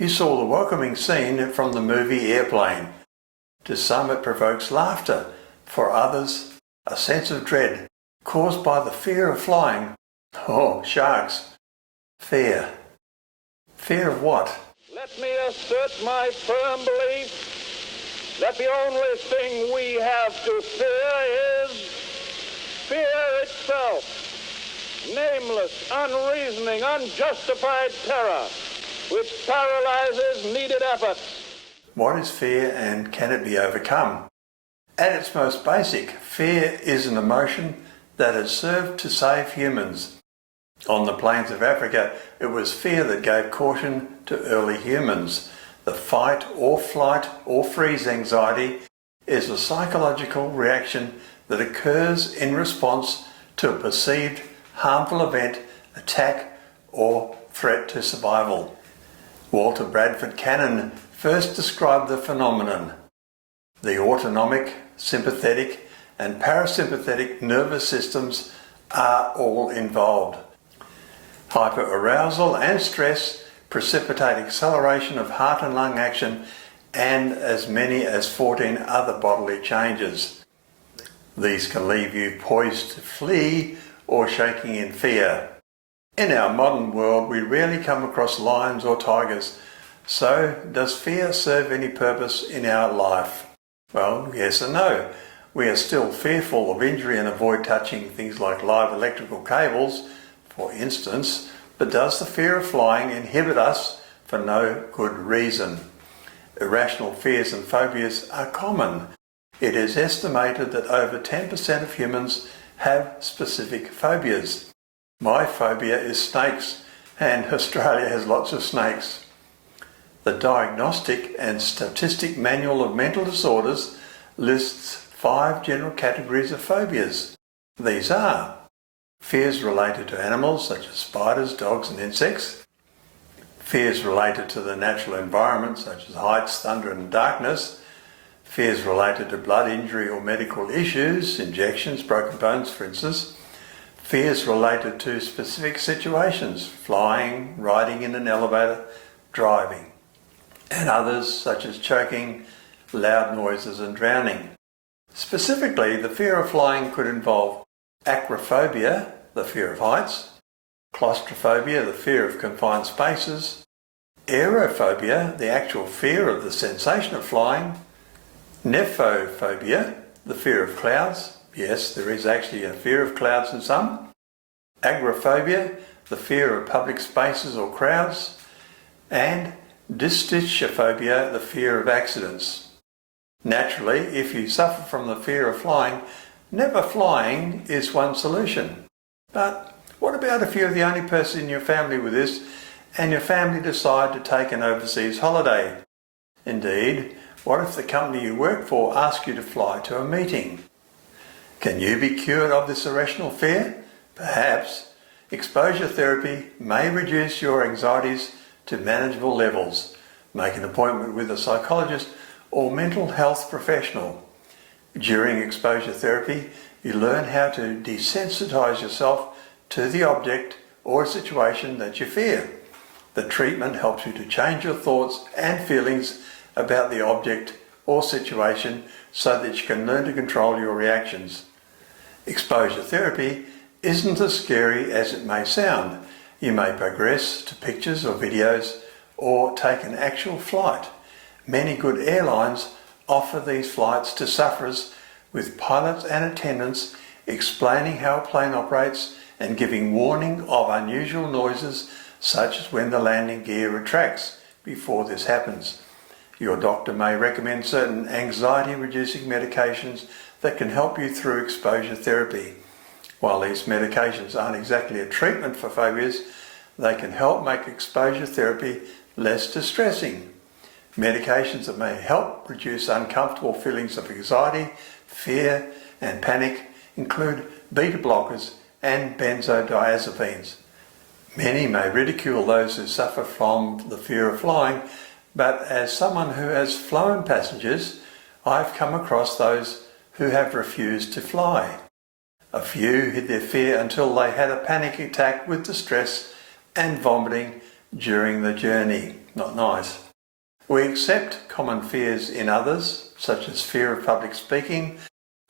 You saw the welcoming scene from the movie Airplane. To some it provokes laughter, for others a sense of dread caused by the fear of flying. Oh, sharks. Fear. Fear of what? Let me assert my firm belief that the only thing we have to fear is fear itself. Nameless, unreasoning, unjustified terror which paralyzes needed efforts. What is fear and can it be overcome? At its most basic, fear is an emotion that has served to save humans. On the plains of Africa, it was fear that gave caution to early humans. The fight or flight or freeze anxiety is a psychological reaction that occurs in response to a perceived harmful event, attack, or threat to survival. Walter Bradford Cannon first described the phenomenon. The autonomic, sympathetic, and parasympathetic nervous systems are all involved. Hyperarousal and stress precipitate acceleration of heart and lung action and as many as 14 other bodily changes. These can leave you poised to flee or shaking in fear. In our modern world, we rarely come across lions or tigers. So, does fear serve any purpose in our life? Well, yes and no. We are still fearful of injury and avoid touching things like live electrical cables, for instance, but does the fear of flying inhibit us for no good reason? Irrational fears and phobias are common. It is estimated that over 10% of humans have specific phobias. My phobia is snakes, and Australia has lots of snakes. The Diagnostic and Statistic Manual of Mental Disorders lists 5 general categories of phobias. These are fears related to animals such as spiders, dogs and insects, fears related to the natural environment such as heights, thunder and darkness, fears related to blood injury or medical issues, injections, broken bones for instance, fears related to specific situations, flying, riding in an elevator, driving, and others such as choking, loud noises and drowning. Specifically, the fear of flying could involve acrophobia, the fear of heights, claustrophobia, the fear of confined spaces, aerophobia, the actual fear of the sensation of flying, Nephophobia, the fear of clouds. Yes, there is actually a fear of clouds in some. Agoraphobia, the fear of public spaces or crowds, and Dystychiphobia, the fear of accidents. Naturally, if you suffer from the fear of flying, never flying is one solution. But what about if you're the only person in your family with this and your family decide to take an overseas holiday? Indeed, what if the company you work for asks you to fly to a meeting? Can you be cured of this irrational fear? Perhaps. Exposure therapy may reduce your anxieties to manageable levels. Make an appointment with a psychologist or mental health professional. During exposure therapy, you learn how to desensitize yourself to the object or situation that you fear. The treatment helps you to change your thoughts and feelings about the object or situation so that you can learn to control your reactions. Exposure therapy isn't as scary as it may sound. You may progress to pictures or videos or take an actual flight. Many good airlines offer these flights to sufferers with pilots and attendants explaining how a plane operates and giving warning of unusual noises such as when the landing gear retracts before this happens. Your doctor may recommend certain anxiety-reducing medications that can help you through exposure therapy. While these medications aren't exactly a treatment for phobias, they can help make exposure therapy less distressing. Medications that may help reduce uncomfortable feelings of anxiety, fear and panic include beta blockers and benzodiazepines. Many may ridicule those who suffer from the fear of flying, but as someone who has flown passengers, I've come across those who have refused to fly. A few hid their fear until they had a panic attack with distress and vomiting during the journey. not nice. We accept common fears in others, such as fear of public speaking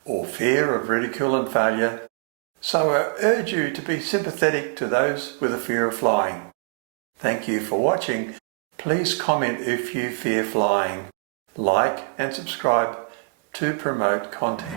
or fear of ridicule and failure, so I urge you to be sympathetic to those with a fear of flying. Thank you for watching. Please comment if you fear flying. Like and subscribe to promote content.